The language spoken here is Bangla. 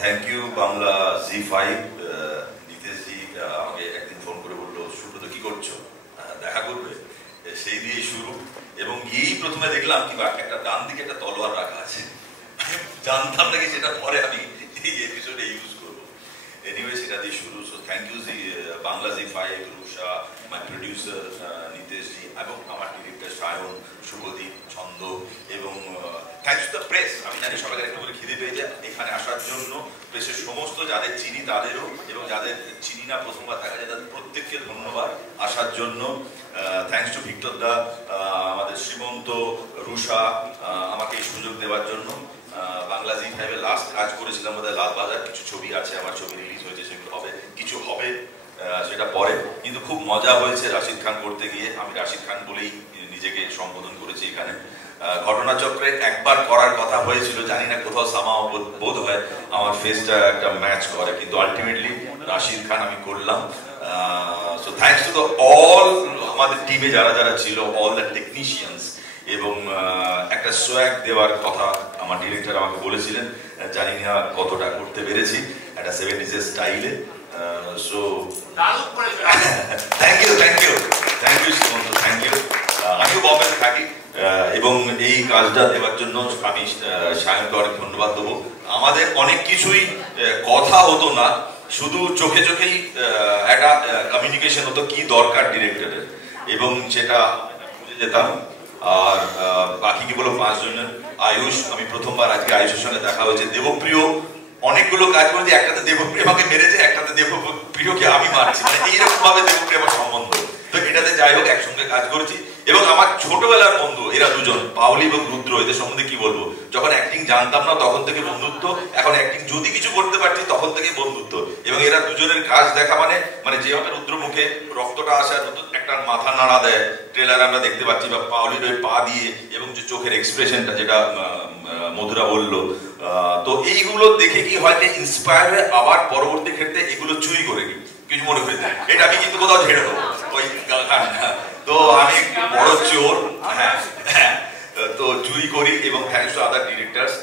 Thank you Bangla Zee5. নিতেশজি আমাকে একদিন ফোন করে বললো, শুরু তো কি করছো, দেখা করবে, সেই দিয়ে শুরু। এবং গিয়েই প্রথমে দেখলাম কি একটা ডান দিকে একটা তলোয়ার রাখা আছে, জানতাম নাকি সেটা পরে আমি এই এপিসোডে ইউজ করবো। এনিওয়ে সেটা দিয়ে শুরু। So thank you Bangla Zee5, Rusha, my producer নিতেশজি এবং আমার ডিরেক্টর সায়ন, শুভদীপ, ছন্দ এবং থ্যাংকস টু দ্য প্রেস। আমি জানি সবাই একটু করে খিদে পেয়ে যায় এখানে আসার জন্য। প্রেসের সমস্ত যাদের চিনি তাদেরও এবং যাদের চিনি না প্রথমবার দেখা যায় তাদের প্রত্যেককে ধন্যবাদ আসার জন্য। থ্যাংকস টু ভিক্টর দা, আমাদের শ্রীমন্ত, রুষা আমাকে এই সুযোগ দেওয়ার জন্য। বাংলা জি5-এ লাস্ট কাজ করেছিলাম বোধ হয় লালবাজার, কিছু ছবি আছে, আমার ছবি রিলিজ হয়েছে, সেগুলো হবে, কিছু হবে সেটা পরে। কিন্তু খুব মজা হয়েছে রাশিদ খান করতে গিয়ে। আমি রাশিদ খান বলেই নিজেকে সম্বোধন করেছি এখানে। ঘটনাচক্রে একবার করার কথা হয়েছিল, জানি না কোথাও সামাও বোধ হয় আমার ফেসটা একটা ম্যাচ করে, কিন্তু আলটিমেটলি রাশিদ খান আমি করলাম। So thanks to the all আমাদের টিমে যারা যারা ছিল, অল দ্য টেকনিশিয়ানস। এবং একটা সোয়াগ দেওয়ার কথা আমার ডিরেক্টর আমাকে বলেছিলেন, জানি না কতটা করতে পেরেছি একটা 70s স্টাইলে। So thank you thank you thank you Shrimanta, thank you. আমিও বম্বেতে থাকি এবং এই কাজটা দেওয়ার জন্য আমি সায়নকে অনেক ধন্যবাদ দেবো। আমাদের অনেক কিছুই কথা হতো না, শুধু চোখে চোখেই একটা কমিউনিকেশন হতো কি দরকার ডিরেক্টরের, এবং সেটা বুঝে যেতাম। আর বাকি কি বলো 5 জনের আয়ুষ, আমি প্রথমবার আজকে আয়ুষের সঙ্গে দেখা হয়েছে। দেবপ্রিয় অনেকগুলো কাজ করেছে, একটাতে দেবপ্রিয় আমাকে মেরেছে, একটাতে দেবপ্রিয়কে আমি মারছি, মানে এইরকম ভাবে দেবপ্রিয় আমার সম্বন্ধ। তো এটাতে যাই হোক একসঙ্গে কাজ করেছি। এবং আমার ছোটবেলার বন্ধু এরা দুজন, পাওলি এবং রুদ্র, এদের সম্বন্ধে কি বলবো। যখন অ্যাক্টিং জানতাম না তখন থেকে বন্ধুত্ব, এখন অ্যাক্টিং যদি কিছু করতে পারছি তখন থেকে বন্ধুত্ব। এবং এরা দুজনের কাজ দেখা মানে যেভাবে রুদ্র মুখে রক্তটা আসে, একটা মাথা নাড়া দেয়, ট্রেলার আমরা দেখতে পাচ্ছি, বা পাওলির ওই পা দিয়ে, এবং যে চোখের এক্সপ্রেশনটা যেটা মধুরা বললো, তো এইগুলো দেখে কি হয় যে ইন্সপায়ার হয়ে আবার পরবর্তী ক্ষেত্রে এগুলো চুরি করে কিছু মনে করে দেয়, এটা আমি কিন্তু কোথাও ঝেড়ে দেবো ওই গানটা। তো আমি বড় চোর, হ্যাঁ হ্যাঁ, তো চুরি করি। এবং থ্যাংকস টু আদার ডিরেক্টরস,